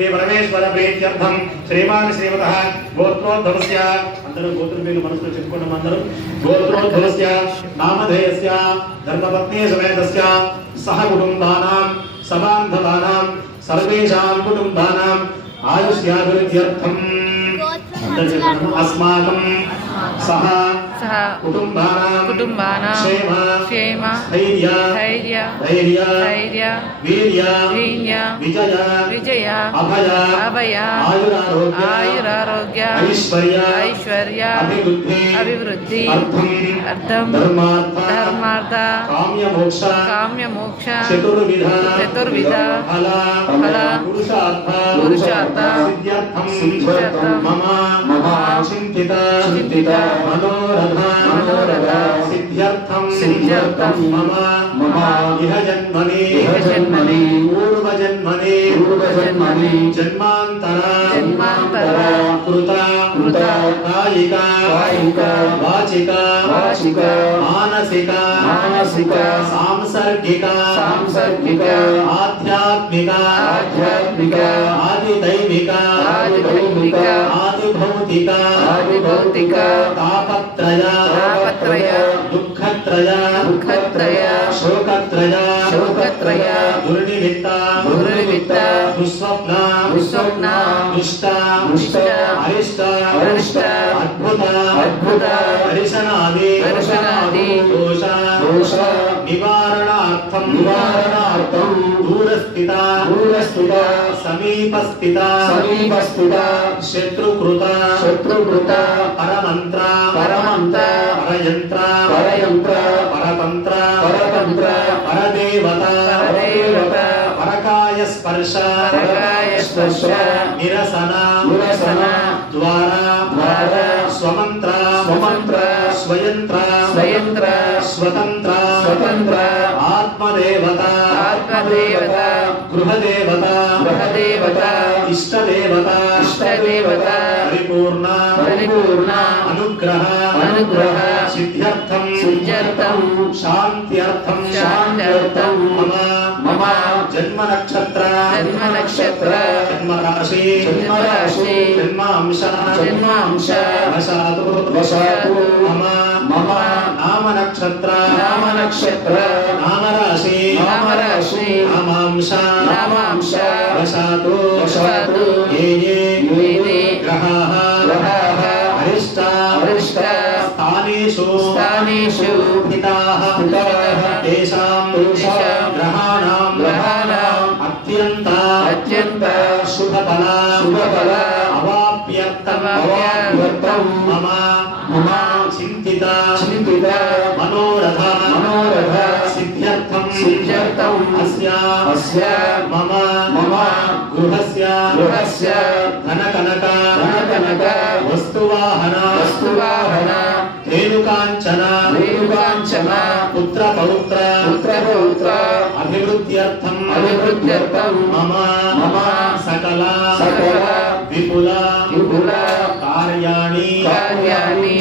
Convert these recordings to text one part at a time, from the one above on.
శ్రీ పరమేశ్వర ప్రీత్యర్థం. శ్రీమాన్ శ్రీమత గోత్రోద్భవస్య అందరూ గోత్రం పేరు మనసులో చెప్పుకున్నాం అందరూ. గోత్రోద్భవస్య నామధేయస్య ధర్మపత్ని సమేతస్య సహ కుటుంబానాం సబాంధవానాం సర్వేషాం కుటుంబానాం ఆయుష్యాభివృద్ధ్యర్థం. అందరూ చెప్పండి. అస్మాకం. సహ సహ కుటుంబానాం కుటుంబానాం క్షేమ క్షేమ ధైర్య ధైర్య ధైర్య ధైర్య వీర్య వీర్య విజయ విజయ అభయ అభయ ఆయురారోగ్య ఆయురారోగ్య ఐశ్వర్య ఐశ్వర్య అభివృద్ధి అభివృద్ధి అర్థం అర్థం ధర్మార్థ ధర్మార్థ కామ్య మోక్ష కామ్య మోక్ష చతుర్విధ చతుర్విధ ఫల ఫల పురుషార్థ పురుషార్థ సిద్ధ్యర్థం సిద్ధ్యర్థం మమ మమ చింతిత చింతిత మనోరథ మనోరథ సిద్ధ్యర్థం సిద్ధ్యర్థం మమ మమ ఇహ జన్మని ఇహ జన్మని పూర్వజన్మని పూర్వజన్మని జన్మాంతర జన్మాంతర కృత ఆదిభౌతిక ఆదిభౌతిక తాపత్రయ తాపత్రయ దుఃఖత్రయ దుఃఖత్రయ శోకత్రయ శోకత్రయ దుర్నిమిత్త దుర్నిమిత్త దుస్వప్న దుస్వప్న దుష్ట దుష్ట అరిష్ట అరిష్ట అద్భుత అద్భుత దర్శనాది దర్శనాది దోష దోష దూరస్థిత దూరస్థిత సమీపస్థిత సమీపస్థిత శత్రుకృత శత్రుకృత పరమంత్ర పరమంత్ర పరయంత్ర పరయంత్ర పరతంత్ర పరతంత్ర పరదేవత పరదేవత పరకాయ స్పర్శ పరకాయ స్పర్శ నిరసన నిరసన ద్వారా ద్వారా స్వమంత్ర స్వమంత్ర స్వయంత్ర స్వయంత్ర స్వతంత్ర స్వతంత్ర ఆత్మదేవత ఆత్మదేవత గృహదేవత గృహదేవత ఇష్టదేవత ఇష్టదేవత పరిపూర్ణ పరిపూర్ణ అనుగ్రహ అనుగ్రహ సిద్ధ్యర్థం సిద్ధ్యర్థం శాంత్యర్థం శాంత్యర్థం మమ जन्म नक्षत्र जन्म नक्षत्र जन्म राशि जन्म राशि जन्म अंश जन्म अंश वसातु। वसातु। मम। मम। नाम नक्षत्र नाम नक्षत्र नाम राशि नाम राशि नाम अंश नाम अंश वसातु। वसातु। ये ये। ये ग्रहाः। ग्रहाः। अरिष्टा अरिष्टा स्थानेषु। स्थानेषु। पिताः पिताः तेषां। तेषां। అస్య మమ మమ గృహస్య గృహస్య ధనకనక ధనకనక వస్తువాహన వస్తువాహన రేణుకాంచన రేణుకాంచన పుత్ర పౌత్ర పుత్రపౌత్ర అభివృద్ధ్యర్థం అభివృద్ధ్యర్థం మమ మమ సకల సకల విపుల విపుల కార్యాణి కార్యాణి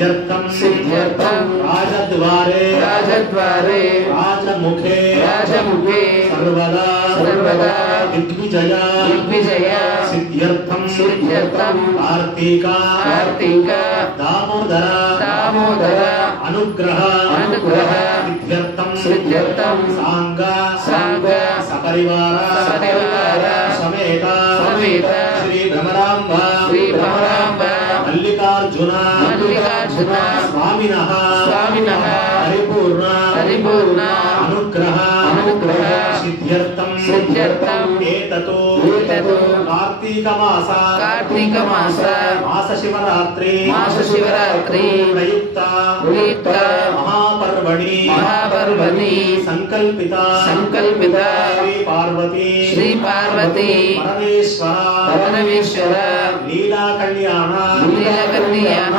సిద్ధ్యర్థం సిద్ధ్యర్థం రాజద్వారే రాజద్వారే రాజముఖే రాజముఖే సర్వదా సర్వదా దిగ్విజయ దిగ్విజయ సిద్ధ్యర్థం సిద్ధ్యర్థం కార్తీక కార్తీక దామోదర దామోదర అనుగ్రహ అనుగ్రహ సిద్ధ్యర్థం సిద్ధ్యర్థం సాంగ సాంగ సపరివార సపరివార సమేత స్వామిన. స్వామినః. పరిపూర్ణ. పరిపూర్ణ. అనుగ్రహ. అనుగ్రహ. సిద్ధ్యర్థం. సిద్ధ్యర్థం. ఏతతో. ఏతతో. కార్తీక మాస కార్తీక మాస మాస శివరాత్రి మాస శివరాత్రి ప్రయుక్త. ప్రయుక్త. మహాపర్వణి. మహాపర్వణి. సంకల్పిత. సంకల్పిత. శ్రీ పార్వతి శ్రీ పార్వతి పరమేశ్వర. పరమేశ్వర. లీలా కళ్యాణ లీలా కళ్యాణ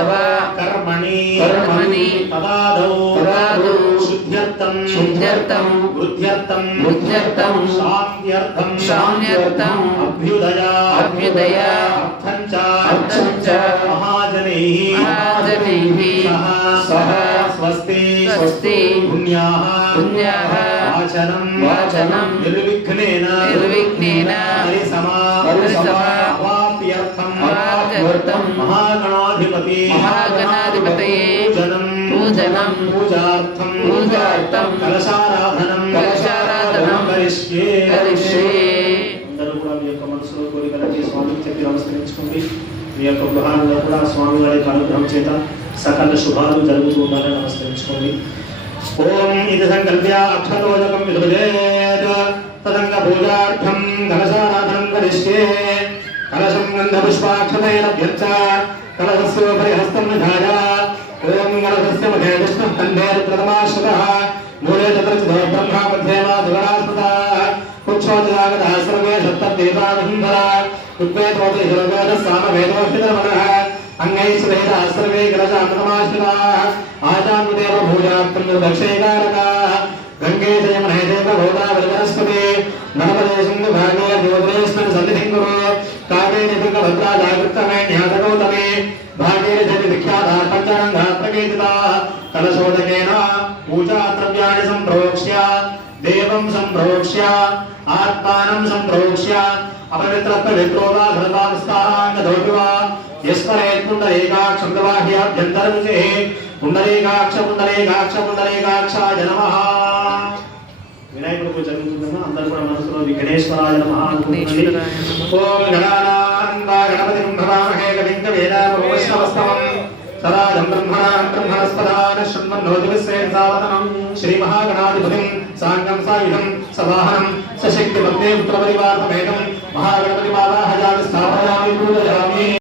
तव कर्मणि। कर्मणि। तदादौ तदादौ शुद्ध्यर्थं शुद्ध्यर्थं बुद्ध्यर्थं बुद्ध्यर्थं साम्यर्थं साम्यर्थं अभ्युदया। अभ्युदया। अर्थं च। अर्थं च। महाजनैः। महाजनैः। सह सह स्वस्ति। स्वस्ति। पुण्याः। पुण्याः। वाचनं वाचनं निर्विघ्नेन निर्विघ्नेन। మహాగణాధిపతి మహాగణాధిపతయే. పూజనం. పూజనం. పూజార్థం. పూజార్థం. కలశారాధనం. కలశారాధనం. కరిష్యే. కరిష్యే. అందరూ కూడా మీ యొక్క మనసులో కోరికలకి స్వామికి చెప్పి నమస్కరించుకోండి. మీ యొక్క గృహాలలో కూడా స్వామి వారి యొక్క అనుగ్రహం చేత సకల శుభాలు జరుగుతూ ఉండాలని నమస్కరించుకోండి. ఓం ఇది సంకల్ప్య అక్షరోజకం విధుజేత్ తదంగ పూజార్థం కలశారాధనం కరిష్యే. కలశం గంధ హస్తం నిధాయ ఓం కలశస్య మధ్య విష్ణుః కంఠే ప్రథమాశ్రుతः మూలే తత్ర బ్రహ్మా మధ్యే మా దుగణాస్పదः కుక్షోజాగతः సర్వే సప్తదేవావసుంధరా ఉద్వేతోతి సర్వేద సామవేదోహితరమణः అంగైः వేదాः సర్వే కలశామృతమాశ్రితాः ఆచార్యదేవ గంగే గోదావరి వనస్పతి భాగే సన్నిధిం కావేరి దుర్గ భద్రా జాగృతమే జ్ఞాతగౌతమే భాగేరి జని విఖ్యాతా పంచాంగా కలశోదకేన పూజా ద్రవ్యాన్ని సంప్రోక్ష్య దేవం సంప్రోక్ష్య ఆత్మానం సంప్రోక్ష్య అపవిత్ర పవిత్రో వా దౌర్వా పుండరీకాక్ష పుండరీకాక్ష వినాయకుడి పూజ జరుగుతుందమ్మా అందరూ కూడా మనసులో విఘ్నేశ్వరాయ నమః. ఓం గణపతిం బ్రహ్మణాం బ్రహ్మణస్పదాన సాంగం సాయుధం సవాహనం. సశక్తి మహాగణపతి మాతాహజామి స్థాపయామి పూజయామి.